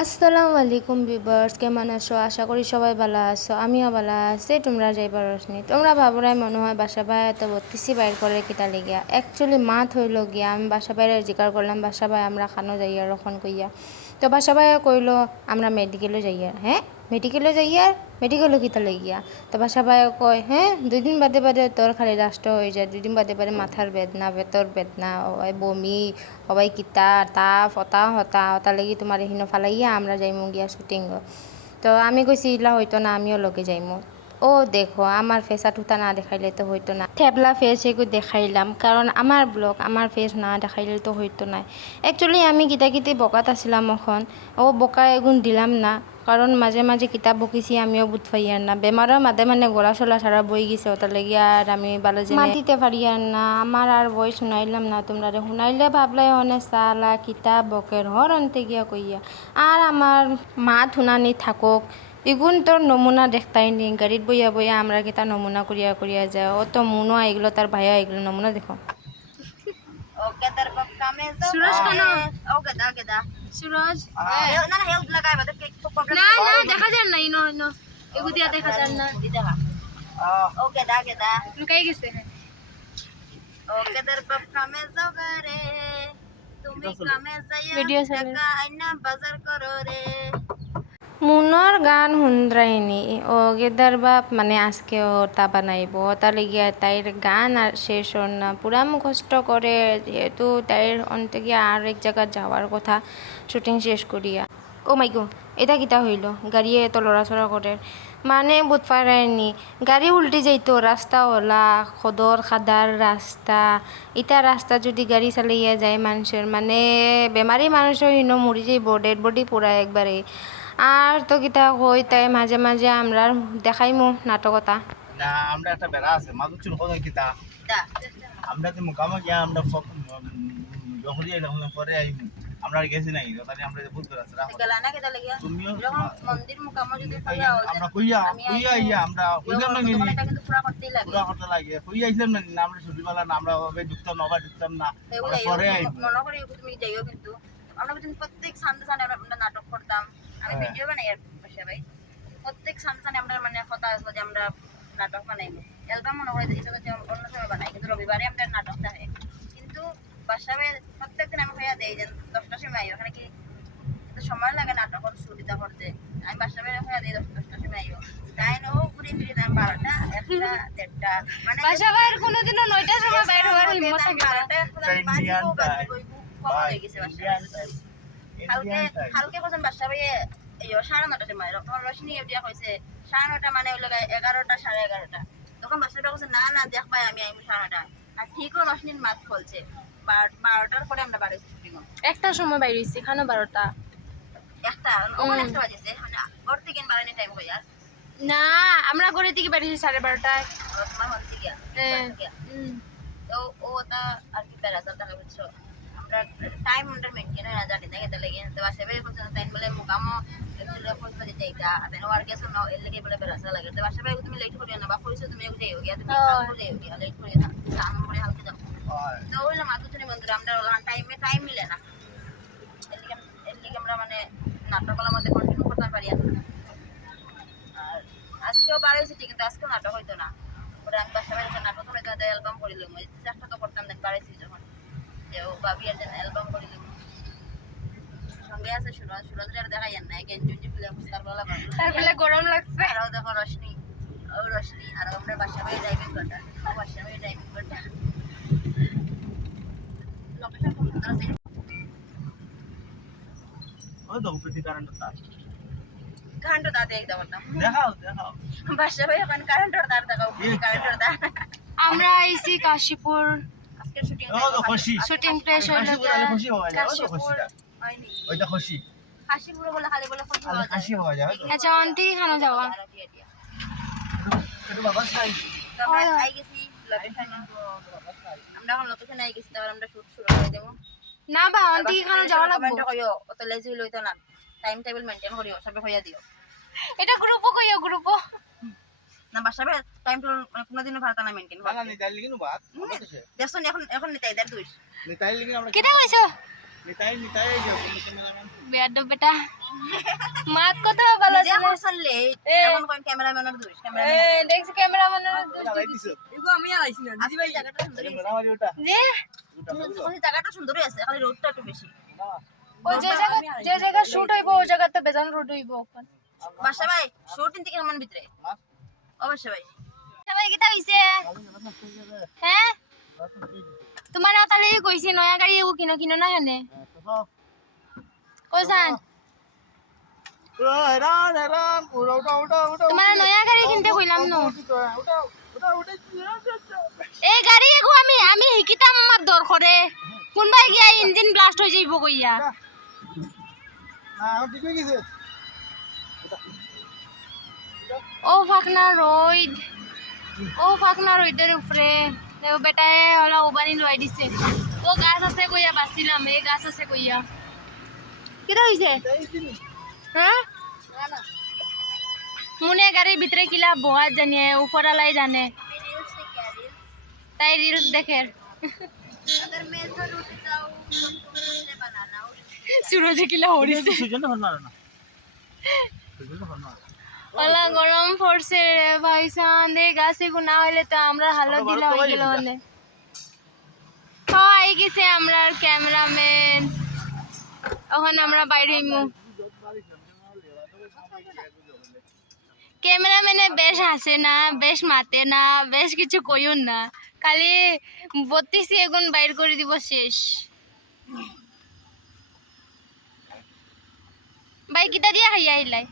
আসসালামু আলাইকুম ভিউয়ার্স, কেমন আছো? আশা করি সবাই ভালো আছো। আমিও ভালো আছি। তোমরা যাইবার রসনি তোমরা ভাবরাই মনে হয় বাসা ভাই এত বত্রিশি বাইর করে কিতা লেগিয়া অ্যাকচুয়ালি মাত হইল গিয়া আমি বাসা বাইরে জিকার করলাম বাসা ভাই আমরা খানো যাইয়া রখন কইয়া তো বাসা ভাই কইলো আমরা মেডিকেলে যাইয়া। হ্যাঁ, মেডিকেলে যাইয়া মেডিকেলে কিতা লেগিয়া? তো বাসা ভাই কয় হ্যাঁ 2 দিন বাদে বাদে তোর খালি রাষ্ট্র হয়ে যায়, 2 দিন বাদে বাদে মাথার বেদনা বেতর বেদনা ওই বমি সবাই কিতা তাপ হতা হতা হতা লাগি তোমার এখানে ফালাইয়া আমরা যাইমু গিয়া শুটিং। তো আমি কইছি ইলা হইতো না, আমিও লগে যাইমু। ও দেখো আমার ফেসা টুতা না দেখাইলে তো হইতো না, থ্যাবলা ফেস এগুলো দেখাইলাম কারণ আমার ব্লগ আমার ফেস না দেখাইলে তো হইতো না। অ্যাকচুয়ালি আমি কিতা বকাত আসছিলাম এখন, ও বকা এগুন দিলাম না কারণ মাঝে মাঝে কিতাব বকিছি আমিও বুধ পাইয়ার না, বেমারের মাঝে মানে গলা চলা সারা বই গেছে ওটা লেগে আর আমি ভালো যে মাতিতে পারিয়ার না। আমার আর বই শুনাইলাম না, তোমরা শুনাইলে ভাবলাই অনেক সালা কিতাব বকের হর অন্তে গিয়া কইয়া আর আমার মাত শুনানি থাকক। এগুন তোর নমুনা দেখতাই নি, গাড়িত বইয়া বইয়া আমরা কিতা নমুনা করিয়া করিয়া যায় ও তো মুনো আইগুলো তার ভাইয়া আইগুলো নমুনা দেখো। ओके तर पक्का में जो सूरज का नाम ओके दा सूरज ना ना हेल्प लगाए बता के तो प्रॉब्लम ना ना দেখা যায় না ইনো ইনো এগু দিয়া দেখা যায় না ओके दा লুকাই গেছে ओके तर पक्का में जो रे তুমি কামে যাইয়া ভিডিও চলে। টাকা আইনা বাজার করো রে। মুনর গান শুনরাইনি ও গেদার বাপ মানে আজকে ও তা বানাইব তা লেগিয়া তাইর গান আর শেষ হন না, পুরা মুখস্থ করে যেহেতু তাইর অন্তে গিয়া আর এক জায়গা যাওয়ার কথা শুটিং শেষ করিয়া। ও মাইগো এটা কিতা হইল, গাড়ি এত লড়াচড়া করে মানে বুধ পারায়নি, গাড়ি উল্টে যাইতো রাস্তা ওলা খদর খাদার রাস্তা, ইটা রাস্তা যদি গাড়ি চালাইয়া যায় মানুষের মানে বেমারি মানুষও ইনো মরি যাইব, ডেড বডি পুরা একবারে। আর তো কিতা কই তাই মাঝে মাঝে আমরা দেখাইমু নাটকতা। না আমরা একটা বেড়া আছে মাদুচুর কোন কিতা দা আমরা তো মুকামা গিয়া আমরা যখনই এলাম পরে আইমু আমরা গেছি নাই তাহলে আমরা যে বুঝতে রাস্তা গেলা না কেদা লাগিয়া তুমিও যখন মন্দির মুকাম যদি কইয়া আমরা কইয়া কইয়া ইয়া আমরা কইলাম না তখন এটা কিন্তু পুরা করতেই লাগে পুরা করতে লাগে কইয়া আইলাম না আমরা ছুটিবেলা না আমরা ওই যুক্ত নবা যুক্তাম না আমরা পরে আইমু মনে করি তুমি যাইও কিন্তু আমরা কিন্তু প্রত্যেক সানডে সানডে আমরা নাটক করতাম। আমি ভিডিও বানাই আর বসে ভাই প্রত্যেক সানডে সানডে আমরা মানে কথা আছে যে আমরা নাটক বানাইবো অ্যালবাম মনে হয় এটা যে অন্য সময় বানাই কিন্তু রবিবারে আমরা নাটক থাকে কিন্তু বাসায় প্রত্যেকদিন আমি হইয়া দেই যে 10টার সময় আইও ওখানে কি সময় লাগে নাটকের সুবিধা করতে আমি বাসায় হইয়া দেই 10টার সময় আইও তাই নো ঘুরে ফিরে দাম 12টা 1টা 1:30 মানে বাসা বাইর কোনোদিনও 9টার সময় বাইর হওয়ার হিম্মত থাকে না। 12টা কম হয়ে গেছে বাসায় কালকে পর্যন্ত বাসা ভাইয়ে এই 9:30টার সময় তখন রশনি এডিয়া কইছে 9:30 মানে হলো 11টা 11:30 তখন বাসা ভাই কইছে না না দেখ ভাই আমি আইমু 9:30 আর ঠিকও রশনির মাত ফলছে 12টার পরে আমরা বাড়ি শুটিং একটার সময় বাইর হইছি খানো 12টা একটা ওখানে একটা বাজেছে মানে ঘর থেকে বাড়ানি টাইম হই আর না আমরা ঘরে থেকে বাইর হইছি 12:30টায়। তোমার হল থেকে তো ওটা আর কি প্যারাসাল টাকা বুঝছো আমরা টাইম আমরা মেইনটেইন না জানি না কেতে লাগে তো বাসা ভাই কইছে টাইম বলে মুকামো এগুলো ফোন করে যাইতা আতেন ওয়ার গেছ না এর লাগে বলে প্যারাসাল লাগে তো বাসা ভাই তুমি লেট করিও না বা কইছো তুমি যাইও গিয়া তুমি যাইও গিয়া লেট করিও না সামন করে হালকা যাও তো ওইলা মাতুচনি বন্ধুরা আমরা ওলান টাইম মিলে না এর লাগে আমরা মানে নাটকগুলোর মধ্যে কন্টিনিউ করতে পারি না। আর আজকেও বাড়ি হয়েছে কিন্তু আজকেও নাটক হইতো না ওরা আমি বাসা বাড়িতে নাটক হইতো না অ্যালবাম করিলাম ওই চেষ্টা তো করতাম না বাড়াইছি যখন যে ও ভাবি আর যেন অ্যালবাম করিলাম সঙ্গে আছে সুরজের দেখাই না গেঞ্জি ফুলে তার গলা তারপরে গরম লাগছে আরও দেখো রশনি ও রশনি আর আমরা বাসা বাড়ি ড্রাইভিং করতাম বাসা বাড়ি ড্রাইভিং করতাম লোকেশন খুব সুন্দর আছে ওই তো প্রতি কারণটা কারেন্টের দাঁত একদম না দেখাও বাসা ভাই এখন কারেন্টের দাঁত দেখাও কারেন্টের দাঁত আমরা আইছি কাশীপুর আজকে শুটিং ও তো খুশি শুটিং প্লেস হলো খুশি হওয়া যায় ও তো খুশিটা হয়নি ওইটা খুশি হাসি পুরো বলে খালি বলে খুশি হওয়া যায় খুশি হওয়া যায় আচ্ছা অন্তি খানো যাওয়া একটু বাবা খাই তো আমরা আই গেছি লোকেশন আমরা এখন লোকেশন আই গেছি তারপর আমরা শুট শুরু করে দেব না বা অন্তি খানো যাওয়া লাগবে। কমেন্ট কইও অত লেজি লইতো না টাইম টেবিল মেইনটেইন করিও সবে হইয়া দিও এটা গ্রুপও কইও গ্রুপও না বাসাবে টাইম টেবিল মানে কোনদিনও ভারতা না মেইনটেইন না করতে নিতাই লিগিনো বাত দেখছনি এখন নিতাই দের দুইশ নিতাই লিগিন আমরা কেটা কইছো নিতাই যাও কোনো ক্যামেরাম্যান বেয়াদব বেটা মাত কথা ভালো নিজে করছন লেট এখন কোন ক্যামেরাম্যানের দোষ ক্যামেরাম্যান দেখছি ক্যামেরাম্যানের লাগাই দিছো এগো আমি আইছি না দিদি ভাই জায়গাটা সুন্দর মারামারি ওটা যে ওই জায়গাটা সুন্দরই আছে খালি রোডটা একটু বেশি ও যে জায়গা শুট হইব ওই জায়গাতে বেজান রোড হইব এখন বাসা ভাই শুটিং থেকে কেমন ভিতরে অবশ্যই ভাই সবাই কিটা হইছে হ্যাঁ তোমার কালি কইছি নয়া গাড়ি এগো কিনো না হেনে কইছান হেরান হেরান ওটা তোমার নয়া গাড়ি কিনতে কইলাম ন ওটা এই গাড়ি এগো আমি শিকিতাম আমার দর করে কোনবাই গিয়া ইঞ্জিন ব্লাস্ট হয়ে যাইব কইয়া না ঠিক হয়ে গেছে ও ফাকনা রোডের উপরে দেখো বেটায় হলা উবানি লই দিছে ও গাছ আছে কইয়া বাছিলাম এই গাছ আছে কইয়া কিটা হইছে হ্যাঁ মনে গাড়ির ভিতরে কিলা বহা জানে উপরালাই জানে তাই রিলস দেখে अगर मैं तो रुक जाऊं तो तुमसे बनाना और সুরজে কিলা হরিছে সুজন তো মারো না সুজন তো মারো ওলা গরম পড়ছে রে ভাইসান দে গাছে গুনা হইলে তো আমরা হালত দিলা হই গেল মানে আই গেছে আমরা ক্যামেরাম্যান এখন আমরা বাইরে হইমু ক্যামেরাম্যানে বেশ হাসে না বেশ মাতে না বেশ কিছু কইউন না খালি 32 সেকেন্ড বাইর করে দিব শেষ ভাই কিটা দিয়া খাইয়া আইলাই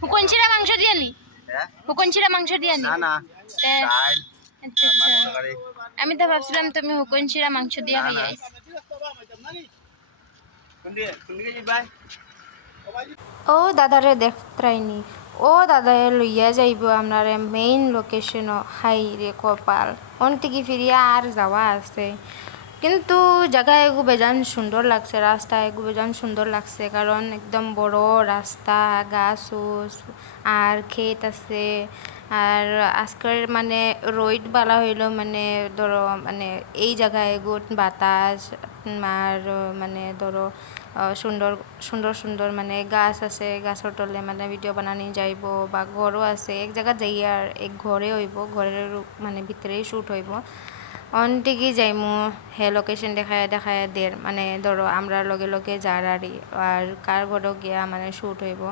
হুকনছিরা মাংস দিয়া নি হ্যাঁ হুকনছিরা মাংস দিয়া নি না না তে, ডাল আচ্ছা, আচ্ছা। আমি তো ভাবছিলাম তুমি হুকনছিরা মাংস দিয়া খাইয়া আইছ কোনদিকে যাই ও দাদারে দেখত্রাইনি ও দাদারে লইয়া যাইব আপনারে মেইন লোকেশন হাই রে কপাল অন্তিকি ফিরিয়া আর যাওয়া আছে কিন্তু জায়গা এগু বেজান সুন্দর লাগছে রাস্তা এগু বেজান সুন্দর লাগছে কারণ একদম বড় রাস্তা গাছ আর ক্ষেত আছে আর আজকের মানে রোদ বালা হইলো মানে ধরো মানে এই জায়গায় এগুত বাতাস আর মানে ধরো সুন্দর সুন্দর সুন্দর মানে গাছ আছে গাছের তলে মানে ভিডিও বানানি যাইব বা ঘরও আছে এক জায়গা যাই আর এক ঘরে হইব ঘরের মানে ভিতরেই শ্যুট হইব অনটিকি যাইমু হে লোকেশন দেখায় দের মানে ধরো আমরা লগে লগে যারারি আর কার ঘরেও গিয়া মানে শ্যুট হইব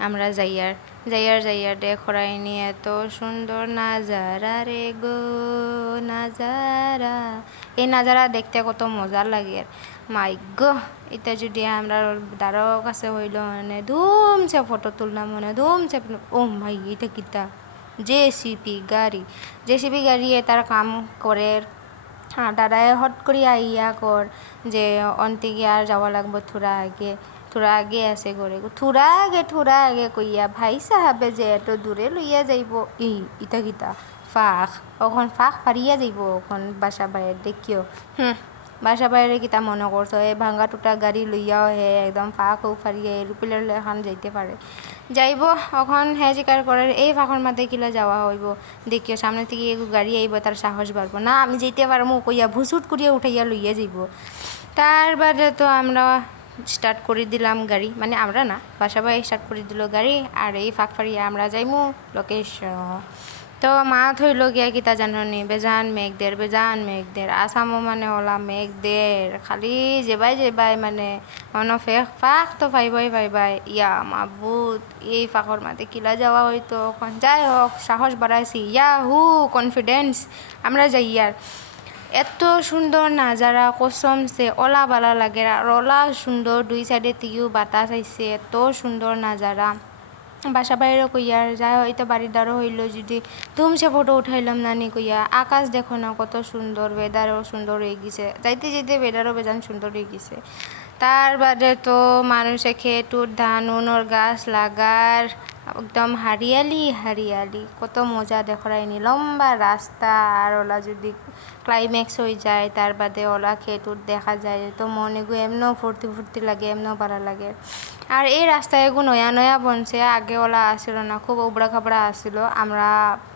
আমরা যাইয়ার দেখরাই নিয়ে এত সুন্দর নাজারা রে গো নাজারা এই নাজারা দেখতে কত মজা লাগে মাই গো এটা যদি আমরা দাঁড়াও কাছে হইল মানে ধুমছে ফটো তুললাম মানে ধুমছে ও মাই এটা কিতা জেসিপি গাড়ি তার কাম করে দাদাই হট করে আইয়া কর যে অন্তিকে আর যাওয়া লাগবো থোড়া আগে আছে ঘরে থোড়া আগে কইয়া ভাই সাহাবে যে এত দূরে লইয়া যাইব ইটা কিতা ফাঁক ওখন ফাঁক ফারিয়া যাইব ওখন বাসা বাইরে দেখিও বাসা বাইরে কিতা মনে করছো এই ভাঙ্গা টুটা গাড়ি লইয়াও হে একদম ফাঁকও ফারিয়ে এরোপ্লেন এখন যাইতে পারে যাইব এখন হে জিকার করে এই ফাঁকর মাঝে কিলা যাওয়া হইব দেখিও সামনে থেকে এগু গাড়ি আইব তার সাহস বাড়বো না আমি যেতে পারবো কইয়া ভুসুট করিয়া উঠাইয়া লইয়া যাইব তার বাদে তো আমরা স্টার্ট করে দিলাম গাড়ি মানে আমরা না বাসা বাই স্টার্ট করে দিল গাড়ি আর এই ফাঁক ফারিয়া আমরা যাইমু লোকেশন তো মাত হইল গিয়া কিতা জানি বেজান মেঘদের আসামও মানে ওলা মেঘদের খালি যেবাই মানে অন ফাঁক তো ফাইবাই ইয়া মাবুত এই ফাঁকর মাঝে কিলা যাওয়া হইতো যাই হোক সাহস বাড়াইছি হু কনফিডেন্স আমরা যাই আর এত সুন্দর নাজারা কসমছে ওলা বালা লাগে আর ওলা সুন্দর দুই সাইডে থেকেও বাতাস আইছে এত সুন্দর নাজারা বাসা বাইরে কইয়ার যাই হয়তো বাড়ির দ্বারও হইল যদি ধুমসে ফটো উঠাইলাম নানি কইয়া আকাশ দেখো না কত সুন্দর ওয়েদারও সুন্দর হয়ে গেছে যাইতে ওয়েদারও বেজান সুন্দর হয়ে গেছে তার বাদে তো মানুষে খেতুর ধান উনোর গাছ লাগার একদম হারিয়ালি কত মজা দেখায়নি লম্বা রাস্তা আর ওলা যদি ক্লাইম্যাক্স হয়ে যায় তার বাদে ওলা খেতুর দেখা যায় তো মনে গো এমনও ফুর্তি লাগে এমনও ভালো লাগে আর এই রাস্তায় এগু নয়া বনছে আগে ওলা আসছিল না খুব উবড়া খাবড়া আসছিল আমরা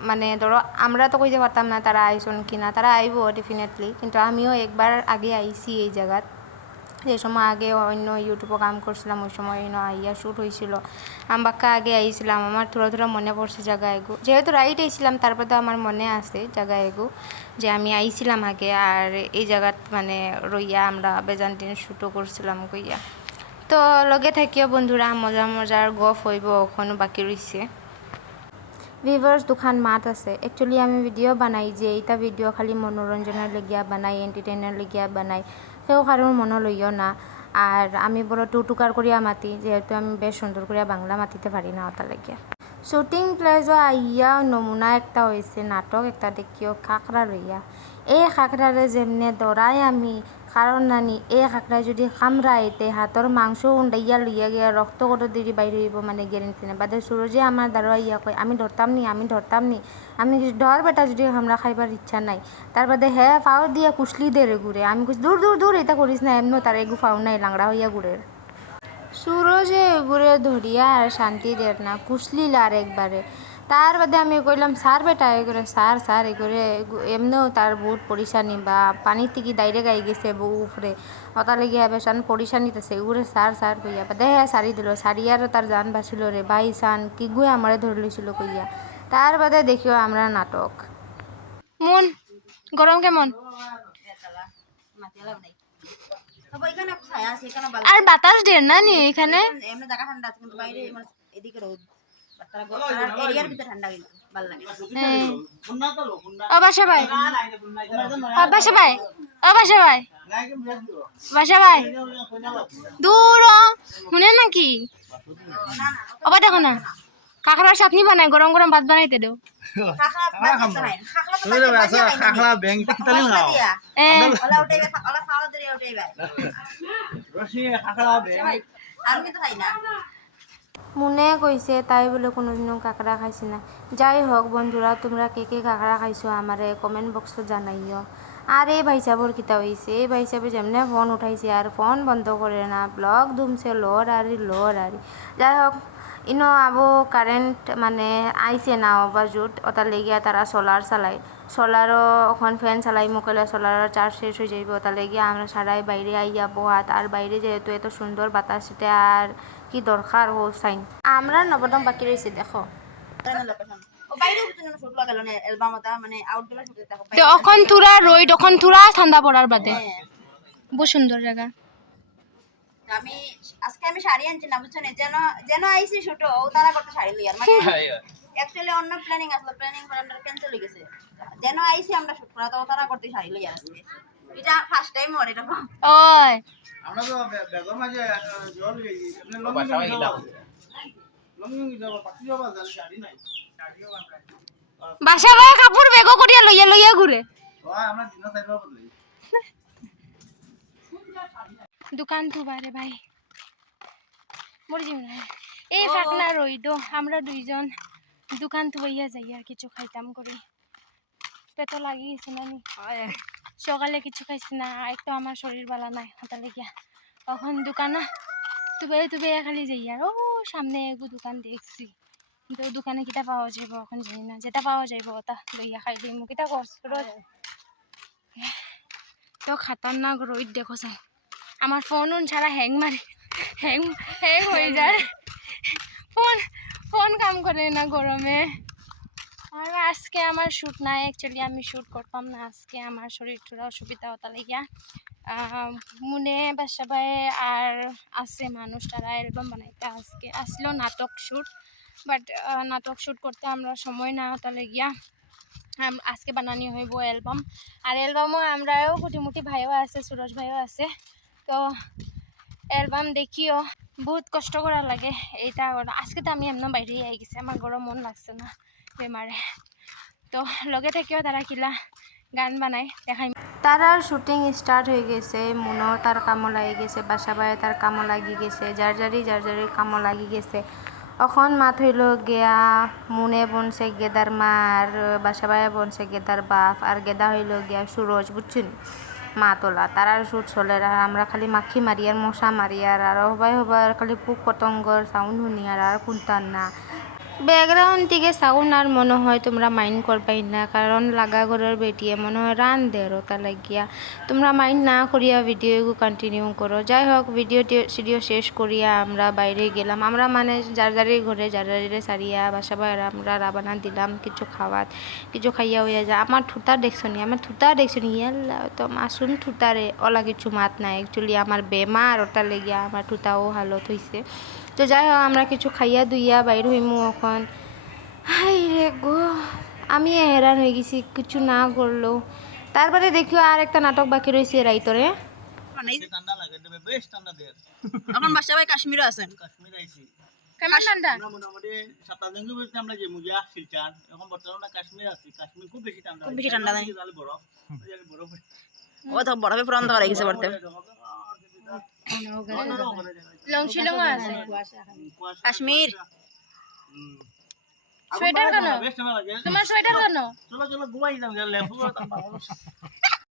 মানে ধরো আমরা তো কইতে পারতাম না তারা আইসন কিনা তারা আইব ডেফিনেটলি কিন্তু আমিও একবার আগে আইছি এই জায়গাত যে সময় আগে অন্য ইউটিউবে কাম করছিলাম ওই সময় আইয়া শ্যুট হয়েছিল। আমি বাক্কা আগে আইছিলাম, আমার থোড়া থোড়া মনে পড়ছে জায়গা এগু, যেহেতু রাইট আইছিলাম তারপরে তো আমার মনে আছে জায়গা এগু যে আমি আইছিলাম আগে, আর এই জায়গাত মানে রইয়া আমরা বেজান্টিন শ্যুটও করছিলাম কইয়া। তো লগে থাকিও বন্ধুরা, মজা মজার গফ হইব, ওখানে বাকি রইছে। ভিভার্স দোকান মাত আছে, একচুয়ালি আমি ভিডিও বানাই যে এইটা ভিডিও খালি মনোরঞ্জনের লেগিয়া বানাই, এন্টারটেইনার লেগিয়া বানাই, সেও কারোর মনে লইও না। আর আমি বড় টুটুকার করিয়া মাতি, যেহেতু আমি বেশ সুন্দর করিয়া বাংলা মাতিতে পারি না, ওটা লেগিয়া। শুটিং প্লেসও আইয়া নমুনা একটা হয়েছে নাটক একটা দেখিও, খাকরা লইয়া। এই খাকরারে যেমনে দৌড়াই আমি, কারণ নানি এই খাকরায় যদি খামরাইতে হাতর মাংস উন্ডাইয়া লইয়া গিয়া রক্ত কত দেরি বাইরে হইব মানে গ্যারেন্টি নেই। বাদে সুরজে আমার দাঁড়াইয়া কয় আমি ধরতাম নি, আমি ডর বেটা যদি আমরা খাইবার ইচ্ছা নাই। তার বাদে হ্যাঁ ফাও দিয়া কুশলি দেরে ঘুরে, আমি কুছ দূর দূর দূর এটা করিস না, এমন তার এগু ফাও নাই লাংড়া হইয়া ঘুরে। সুরজে ঘুরে ধরিয়া আর শান্তি দের না, কুশলিল আর একবারে। তার বাদে আমি কইলাম স্যার বেটা এগুলো স্যার এগুলো এমনিও তার বহুত পরিশানি বা পানির থেকে ডাইরেক্ট আই গেছে বউ উপরে, ওটা লেগে বেশান পরিশানিতেছে এগুলো স্যার কইয়া। বাদে হ্যাঁ সারি দিল, সারিয়ারও তার জান বাঁচিল রে ভাই সান কি গুয়ে আমারে ধরে লইছিল কইয়া। তার বাদে দেখিও আমরা নাটক। মন গরম কেমন? মাতিয়ালাম নাই। তবে এখানে ছায়া আছে, এখানে ভালো। আর বাতাস ঢের না নি এখানে? এমনি জায়গা ঠান্ডা আছে, কিন্তু বাইরে মানে এদিকে রোদ। তারা এরিয়ার ভিতরে ঠান্ডা, কিন্তু ভালো লাগে। হ্যাঁ। ও বাসা ভাই, ও বাসা ভাই, ও বাসা ভাই, বাসা ভাই দূর শুনে নাকি? ওবা দেখো না কাঁকড়ার চাটনি বানায়, গরম গরম ভাত বানাইতে দেও। খাখলা বাজে খায় না, খাখলা তো বাজে বাজে খায় না। খাখলা ব্যাংক কিতালি নাও ওলা উঠাইবে, ওলা খাওয়া ধরে উঠাইবে। রশি খাখলা ব্যাংক আমি তো খাই না। মনে কইছে তাই বলে কোনোদিনও কাঁকড়া খাইছি না। যাই হোক বন্ধুরা, তোমরা কে কে কাঁকড়া খাইছো আমারে কমেন্ট বক্সে জানাইও। আর এই ভাই সাহেবর কিতা হয়েছে, এই ভাই সাহেবে যেমনে ফোন উঠাইছে আর ফোন বন্ধ করে না, ব্লগ ধুমছে লোর আরি। যাই হোক ইনো আবো কারেন্ট মানে আইছে না অবাজুট, ওটা লেগিয়া তারা সোলার চালায়, সোলারও ওখান ফ্যান চালাই মুখলে সোলারের চার্জ শেষ হয়ে যাইব, ওটা লেগিয়া আমরা সারাই বাইরে আইয়া বোয়াত। আর বাইরে যেহেতু এত সুন্দর বাতাস, সেটা আর কি দরকার হো সাইন। আমরা নবদম বাকি রয়েছে দেখো। ও বাইরে উঠতে না, শুট লাগালো না অ্যালবামটা, মানে আউটডোর শুট দেখো। তো অখন তুরা রইড, অখন তুরা ঠান্ডা পড়ার বাদে বহু সুন্দর জায়গা। আমি আজকে আমি শাড়ি আনছি না, বুঝছো না, যেন যেন আইসি শুট ও তারা করতে শাড়ি লইয়ার মানে অ্যাকচুয়ালি অন্য প্ল্যানিং আসলো, প্ল্যানিং করার ক্যান্সেল হয়ে গেছে। যেন আইসি আমরা শুট করা, তো তারা করতে শাড়ি লইয়ার আজকে। এটা ফার্স্ট টাইম ওর এটা। ওই আমরা তো বেগম মাঝে জল এমনি লঙ্গি যাব পাতি যাব জানি শাড়ি নাই, শাড়িও আমরা বাসা ভাই কাপড় বেগো করিয়া লইয়া লইয়া ঘুরে। ওই আমরা দিন সাইডে বদলাই দোকান তো বারে ভাই মরে যাই না এই ফাকনা রইদ, আমরা দুইজন দোকান তো বইয়া যাইয়া কিছু খাইতাম করি, পেট লাগি গেছে না নি, সকালে কিছু খাইছি না, একটু আমার শরীর ভালো নাই হাতা লেগিয়া। তখন দোকানে তুবে খালি যাই আর ও সামনে এগু দোকান দেখছি, কিন্তু দোকানে কিটা পাওয়া যাইব এখন জানি না, যেটা পাওয়া যাইব ওটা লইয়া খাই দিই। মুখ কিটা করছ তো খাতারনাক রোদ দেখো চাই, আমার ফোন ছাড়া হ্যাং মারে, হ্যাং হয়ে যায়, ফোন কাম করে না গরমে। আর আজকে আমার শ্যুট নাই, অ্যাকচুয়ালি আমি শ্যুট করতাম না আজকে, আমার শরীর থোড়া অসুবিধা হতা লেগিয়া। মনে বাসা ভাই আর আছে মানুষ, তারা অ্যালবাম বানাইতে আজকে আসলো নাটক শ্যুট, বাট নাটক শ্যুট করতে আমরা সময় না হতা লেগিয়া আজকে বানানি হইব অ্যালবাম। আর অ্যালবামও আমরাও কুটিমুটি ভাইও আছে, সুরজ ভাইও আছে, তো অ্যালবাম দেখিও বহুত কষ্ট করা লাগে। এইটা আজকে তো আমি এমন বাইরে আই গেছি, আমার গরম মন লাগছে না বেমারে, তো লগে থাকিও তারা কিলা গান বানাই দেখাই। তারার শুটিং স্টার্ট হয়ে গেছে, মনও তার কামও লাগি গেছে, বাসা বায়ে তার কামও লাগি গেছে, যার যারি কামও লাগি গেছে। এখন মাত হইল গিয়া মুনে বনছে গেদার মার, বাসা বায়ে বনছে গেদার বাপ, আর গেদা হইল গিয়া সুরজ, বুঝছেন মা তোলা। তারার শুট চলে, আর আমরা খালি মাখি মারি আর মশা মারি আর হবাই খালি পোক পতঙ্গর সাউন্ড শুনি আর কোনটার না। ব্যাকগ্রাউন্ড থেকে সাউন্ড আর মনে হয় তোমরা মাইন্ড করবাই না, কারণ লাগা ঘরের বেটিয়ে মনে হয় রান দেয় ওটা লাগিয়া। তোমরা মাইন্ড না করিয়া ভিডিও কন্টিনিউ করো। যাই হোক, ভিডিও শেষ করিয়া আমরা বাইরে গেলাম। আমরা মানে যার যারে ঘরে যার যারে সারিয়া বাসা বাইরে আমরা রাবানা দিলাম কিছু খাওয়াত, কিছু খাইয়া হইয়া যায়। আমার থুতা দেখছো নি, আমার থুতা দেখছো নি, ইয়াল্লা তো মাসুম থুতারে ওলা কিছু মাত নাই। অ্যাকচুয়ালি আমার বেমার ওটা লেগিয়া আমার থুতাও হালত হয়েছে। তো যাই হোক, আমরা কিছু খাইয়া দুইয়া বাইর হইমু এখন। হাই রে গো, আমি হেরান হয়ে গেছি কিছু না করলেও। তারপরে দেখিও আর একটা নাটক বাকি রয়েছে রাইতরে। মানে ঠান্ডা লাগে দেবে, বেশ ঠান্ডা দেয়। এখন বাসা ভাই কাশ্মীরে আছেন। কাশ্মীর আইছি কেমন ঠান্ডা? আমরা মোটামুটি 7 দিন ধরে আমরা যে মুজিয়া শিলচর, এখন বর্তমানে কাশ্মীর আছি। কাশ্মীর খুব বেশি ঠান্ডা, খুব বেশি ঠান্ডা নাই। তাহলে বরফ, বরফ ও তো বরফে পুরান ধরা গেছে পড়তে। লং শিলং আছে। কাশ্মীর সোয়েটার কেন? বেশ ঠান্ডা লাগে। তোমার সোয়েটার কেন? চলো চলো ঘুমাই যাও, লেবু